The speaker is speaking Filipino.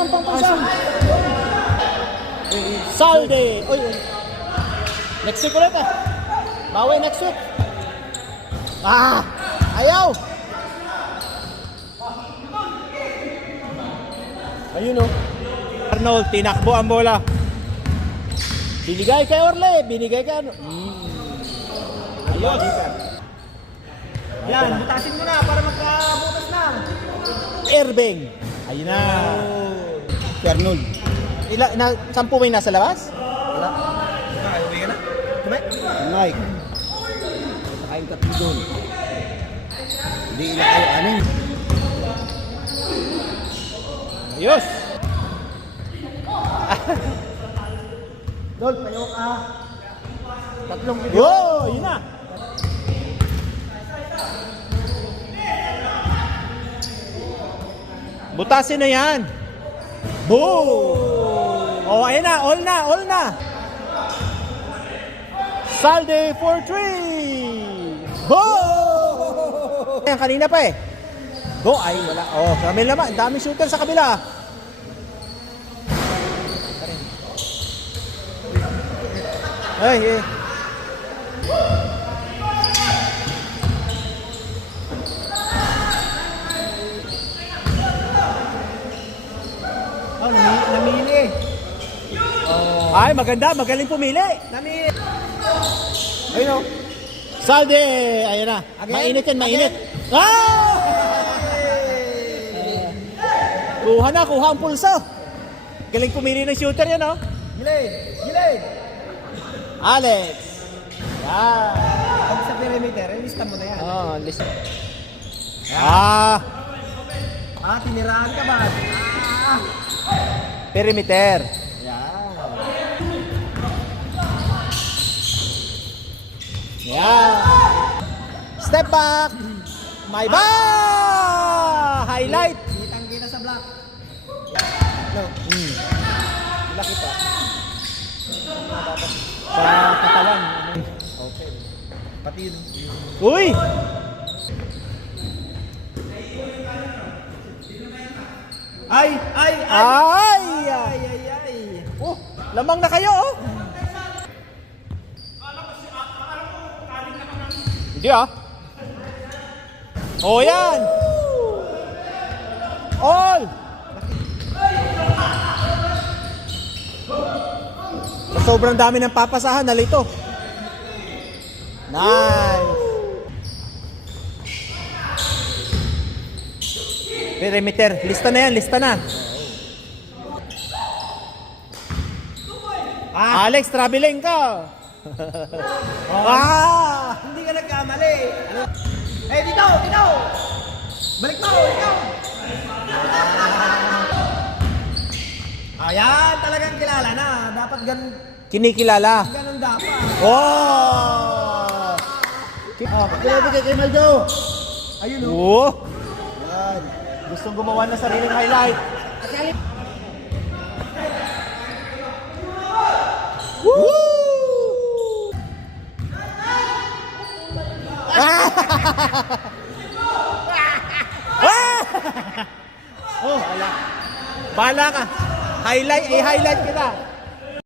naman, pampangsa. Salde. Uy, uy. Next week ulit Bawi next week. Ayaw. Ayun Arnold, tinakbo ang bola. Binigay kay Orle, binigay kay Ayos. Yan, butasin mo na para magkabutas na. Irving. Ayun na. Arnold. 10 may nasa labas? Wala. Uwi ka na. Tumay. Mike. Kain ka doon. Hindi ila kayo anin. Ayos. Dol, payo ka. 3 video. Wow, yun na. Butasin na yan. Boom! Oh, ayun na, all na. Salde for 3. Boom! Yan, kanina pa Go, ay wala. Oh, kami naman, dami shooter sa kabila. Ay. Namili. Ay, maganda, magaling pumili. Namili. Ayun Salde, ayun na. Again? Mainit yan, mainit. Again? Kuha ang pulso. Galing pumili ng shooter yan, Gilid. Alex. Yan. Pag sa perimeter, lista mo na yan. List. Tiniraan ka ba? Perimeter. Yan. Step back. May ba! Highlight. Kitang-kita sa block. No. Laki pa. Sa katawan. Okay. Pati yun. Uy! Ay! Oh, lamang na kayo, Hindi Oh, yan! All! Sa sobrang dami ng papasahan, nalito. Nice! Perimeter. Lista na yan, lista na. Alex, traveling ka. Hindi ka nagkamali. Dito! Balik mo! Ikaw! Ayan, talagang kilala na. Dapat Kinikilala. ganun dapat. Oh! Pinabigay kay Maldo. Ayun Oh! Yan. Gustong gumawa ng sariling highlight. Woo! Oh, bala ka. Highlight kita.